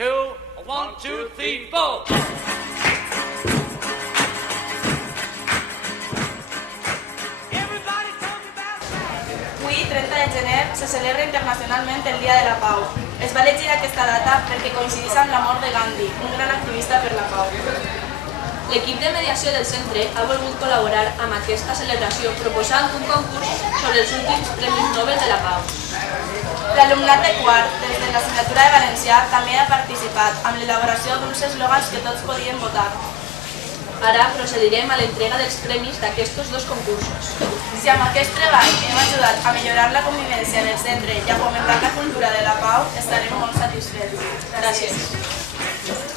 2, 1, 2, 3, 4. Avui, 30 de gener, se celebra internacionalment el Dia de la Pau. Es va elegir aquesta data perquè coincideix amb la mort de Gandhi, un gran activista per la pau. L'equip de mediació del centre ha volgut col·laborar amb aquesta celebració proposant un concurs sobre els últims Premis Nobel de la Pau. L'alumnat de quart, des de l'assignatura de Valencià, també ha participat amb l'elaboració d'uns eslògans que tots podien votar. Ara procedirem a l'entrega dels premis d'aquests dos concursos. Si amb aquest treball hem ajudat a millorar la convivència en el centre i a fomentar la cultura de la pau, estarem molt satisfets. Gràcies.